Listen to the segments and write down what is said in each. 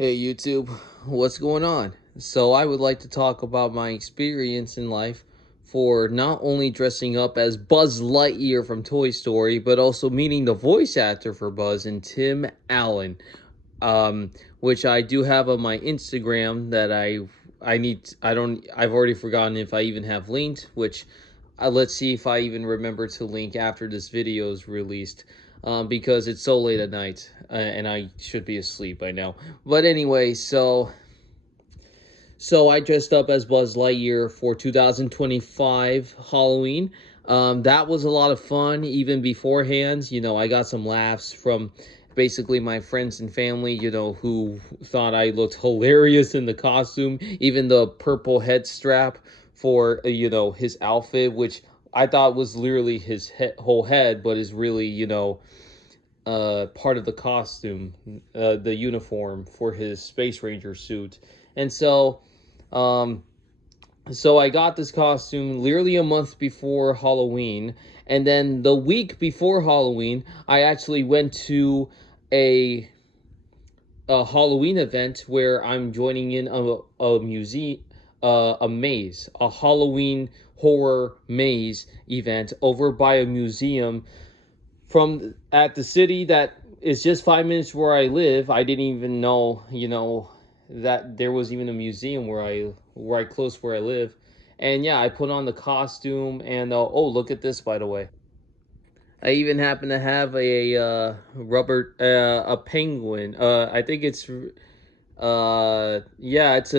Hey YouTube, what's going on? So I would like to talk about my experience in life for not only dressing up as Buzz Lightyear from Toy Story, but also meeting the voice actor for Buzz and Tim Allen, which I do have on my Instagram that I've already forgotten if I even have linked, which let's see if I even remember to link after this video is released, because it's so late at night and I should be asleep by now. But anyway, so I dressed up as Buzz Lightyear for 2025 Halloween. That was a lot of fun. Even beforehand, I got some laughs from basically my friends and family, who thought I looked hilarious in the costume. Even the purple head strap for, his outfit, which I thought was literally his whole head, but is really, part of the costume, the uniform for his Space Ranger suit. And um, so I got this costume literally a month before Halloween, and then the week before Halloween, I actually went to a a Halloween event where I'm joining in a museum, a maze, a Halloween horror maze event over by a museum from at the city that is just 5 minutes where I live. I didn't even know, that there was even a museum where I close where I live. And yeah, I put on the costume and oh, look at this, by the way. I even happen to have a rubber a penguin. I think it's yeah, it's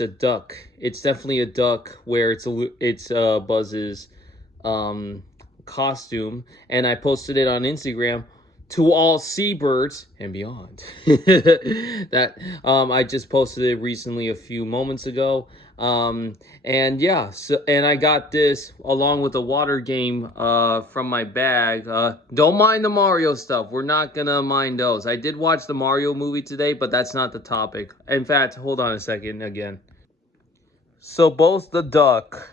a duck. It's definitely a duck where it's Buzz's um costume, and I posted it on Instagram to all seabirds and beyond. That I just posted it recently a few moments ago. And yeah, and I got this along with a water game from my bag. Don't mind the Mario stuff. We're not gonna mind those. I did watch the Mario movie today, but that's not the topic. In fact, hold on a second again. So both the duck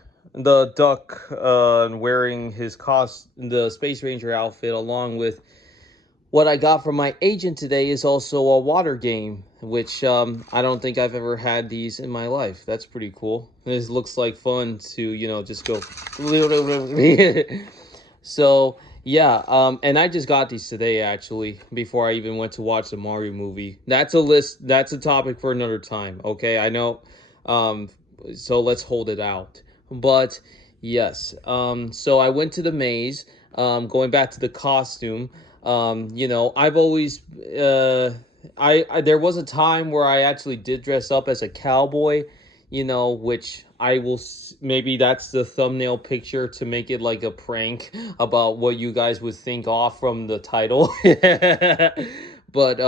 wearing the Space Ranger outfit, along with what I got from my agent today, is also a water game, which I don't think I've ever had these in my life. That's pretty cool. This looks like fun to, just go. So yeah, and I just got these today actually before I even went to watch the Mario movie. That's a list. That's a topic for another time. Okay, I know. Um, so let's hold it out. But yes, so I went to the maze. Going back to the costume. I've always I there was a time where I actually did dress up as a cowboy, which maybe that's the thumbnail picture to make it like a prank about what you guys would think off from the title. But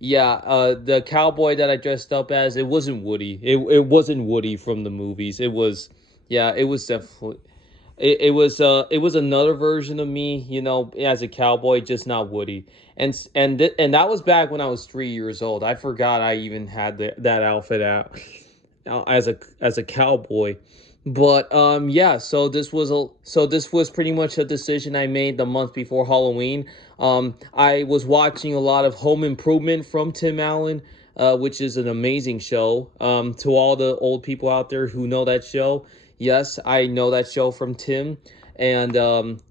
yeah, the cowboy that I dressed up as, it wasn't Woody. It wasn't Woody from the movies. It was, yeah, it was definitely it was another version of me, as a cowboy, just not Woody. And that was back when I was 3 years old. I forgot I even had that outfit out as a cowboy. But yeah, so this was pretty much a decision I made the month before Halloween. I was watching a lot of Home Improvement from Tim Allen, which is an amazing show. To all the old people out there who know that show, yes, I know that show from Tim. And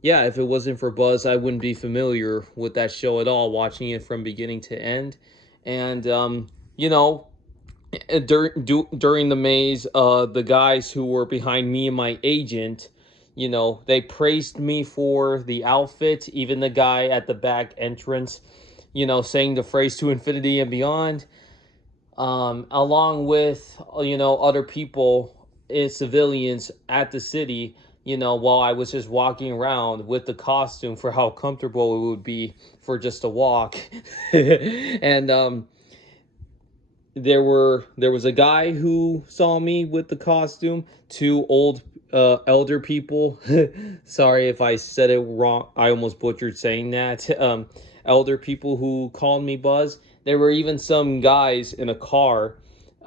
yeah, if it wasn't for Buzz, I wouldn't be familiar with that show at all, watching it from beginning to end. And you know, during the maze, the guys who were behind me and my agent, they praised me for the outfit. Even the guy at the back entrance, saying the phrase "to infinity and beyond," along with other people, civilians at the city. While I was just walking around with the costume for how comfortable it would be for just a walk, and there was a guy who saw me with the costume, two elder people. Sorry if I said it wrong. I almost butchered saying that. Elder people who called me Buzz. There were even some guys in a car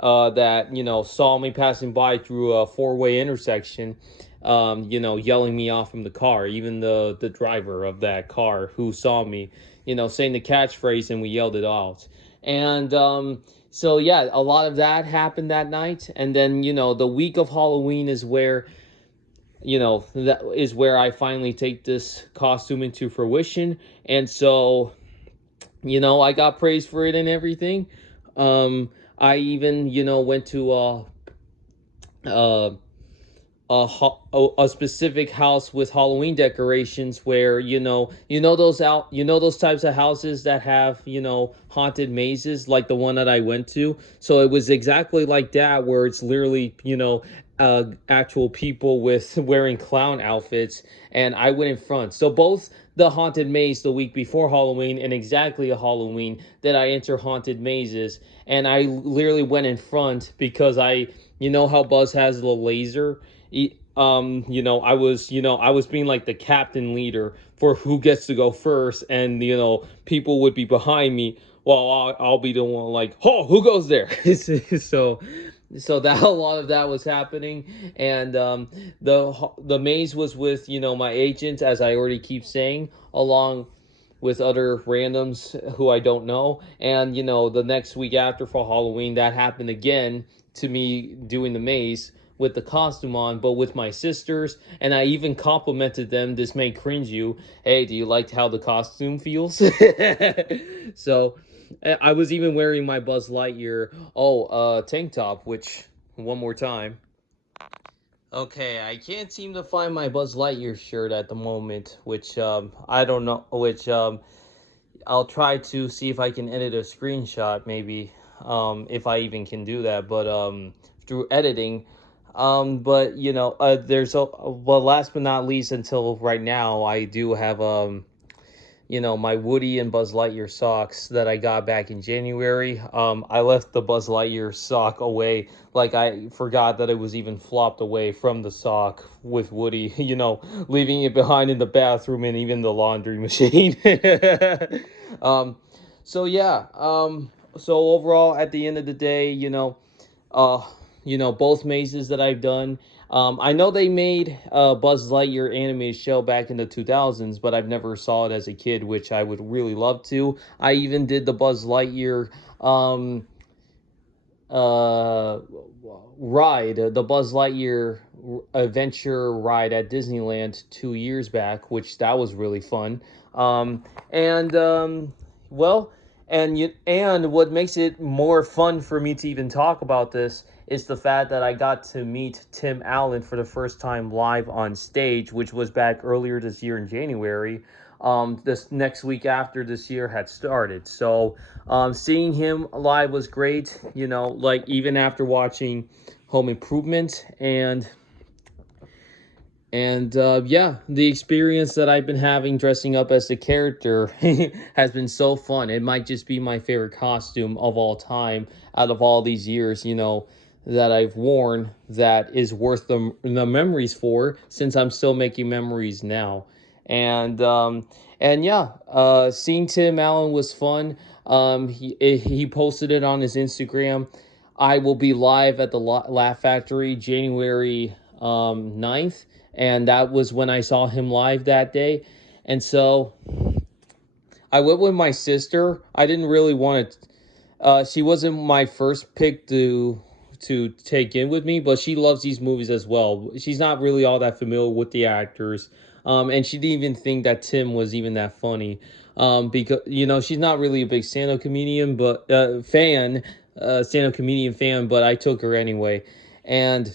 that saw me passing by through a four-way intersection, yelling me off from the car. Even the driver of that car who saw me, saying the catchphrase, and we yelled it out. And so yeah, a lot of that happened that night, and then the week of Halloween is where that is where I finally take this costume into fruition. And so I got praised for it and everything. I even went to uh a specific house with Halloween decorations where those types of houses that have haunted mazes like the one that I went to. So it was exactly like that, where it's literally actual people with wearing clown outfits, and I went in front. So both the haunted maze the week before Halloween and exactly a Halloween that I enter haunted mazes, and I literally went in front because how Buzz has the laser. I was being like the captain leader for who gets to go first, and people would be behind me while I'll be the one like, oh, who goes there? so that a lot of that was happening. And the maze was with my agent, as I already keep saying, along with other randoms who I don't know. And the next week after, for Halloween, that happened again, to me doing the maze with the costume on, but with my sisters. And I even complimented them. This may cringe you. Hey, do you like how the costume feels? So I was even wearing my Buzz Lightyear tank top, which, one more time. Okay, I can't seem to find my Buzz Lightyear shirt at the moment, which I don't know, which I'll try to see if I can edit a screenshot, maybe, if I even can do that, but through editing. But well, last but not least, until right now, I do have my Woody and Buzz Lightyear socks that I got back in January. I left the Buzz Lightyear sock away, like I forgot that it was even flopped away from the sock with Woody, leaving it behind in the bathroom and even the laundry machine. um, so yeah, so overall, at the end of the day, uh, both mazes that I've done. I know they made Buzz Lightyear animated show back in the 2000s, but I've never saw it as a kid, which I would really love to. I even did the Buzz Lightyear uh, ride, the Buzz Lightyear adventure ride at Disneyland 2 years back, which that was really fun. And well, and what makes it more fun for me to even talk about this is the fact that I got to meet Tim Allen for the first time live on stage, which was back earlier this year in January. This next week after this year had started. So seeing him live was great. Like even after watching Home Improvement, and yeah, the experience that I've been having dressing up as the character has been so fun. It might just be my favorite costume of all time out of all these years, that I've worn, that is worth the memories for, since I'm still making memories now. And yeah, seeing Tim Allen was fun. He posted it on his Instagram. I will be live at the Laugh Factory January 9th, and that was when I saw him live that day. And so I went with my sister. I didn't really want to. She wasn't my first pick to take in with me, but she loves these movies as well. She's not really all that familiar with the actors, and she didn't even think that Tim was even that funny. Because she's not really a big stand-up comedian, but stand-up comedian fan. But I took her anyway, and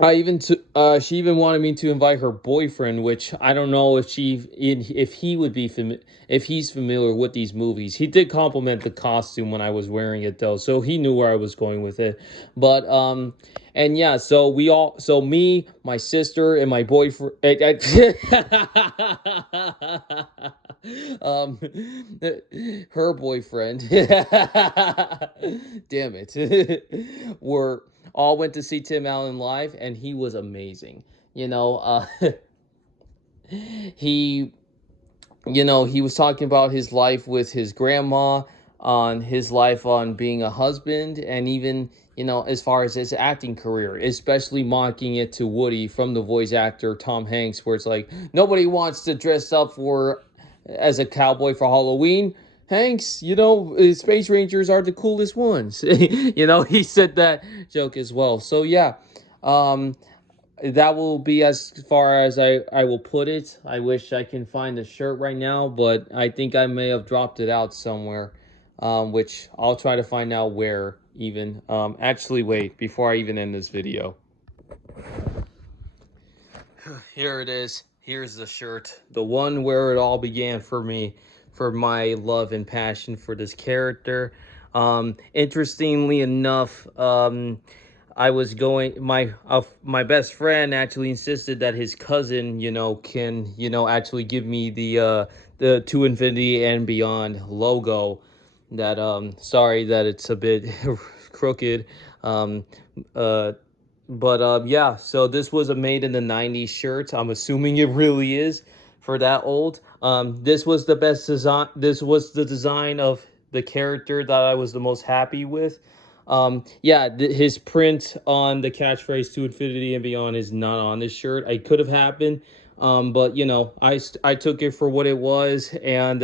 she even wanted me to invite her boyfriend, which I don't know if he would be if he's familiar with these movies. He did compliment the costume when I was wearing it though, so he knew where I was going with it. But and yeah, so me, my sister, and my boyfriend. um, her boyfriend. Damn it, were all went to see Tim Allen live, and he was amazing. He he was talking about his life with his grandma, on his life on being a husband, and even as far as his acting career, especially mocking it to Woody from the voice actor Tom Hanks, where it's like nobody wants to dress up for as a cowboy for Halloween. Hanks, Space Rangers are the coolest ones. He said that joke as well. So yeah, um, that will be as far as I will put it. I wish I can find the shirt right now, but I think I may have dropped it out somewhere, which I'll try to find out where even. Actually, wait, before I even end this video. Here it is. Here's the shirt. The one where it all began for me, for my love and passion for this character. Interestingly enough, I was going my best friend actually insisted that his cousin, can, actually give me the To Infinity and Beyond logo. That sorry that it's a bit crooked. Um uh but yeah, so this was a made in the 90s shirt. I'm assuming it really is for that old. This was the best design. This was the design of the character that I was the most happy with. Yeah, his print on the catchphrase "To Infinity and Beyond" is not on this shirt. It could have happened, but I took it for what it was, and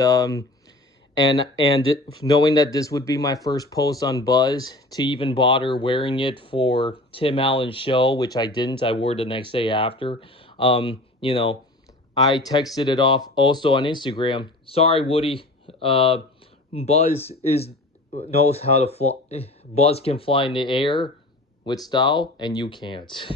knowing that this would be my first post on Buzz, to even bother wearing it for Tim Allen's show, which I didn't. I wore it the next day after. Um, you know, I texted it off also on Instagram. Sorry, Woody. Uh, Buzz is knows how to fly. Buzz can fly in the air with style, and you can't.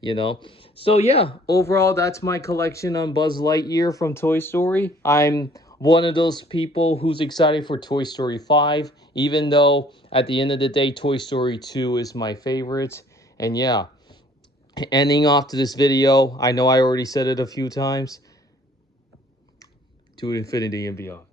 you know. So yeah, overall, that's my collection on Buzz Lightyear from Toy Story. I'm one of those people who's excited for Toy Story 5, even though at the end of the day, Toy Story 2 is my favorite. And yeah, ending off to this video, I know I already said it a few times, to infinity and beyond.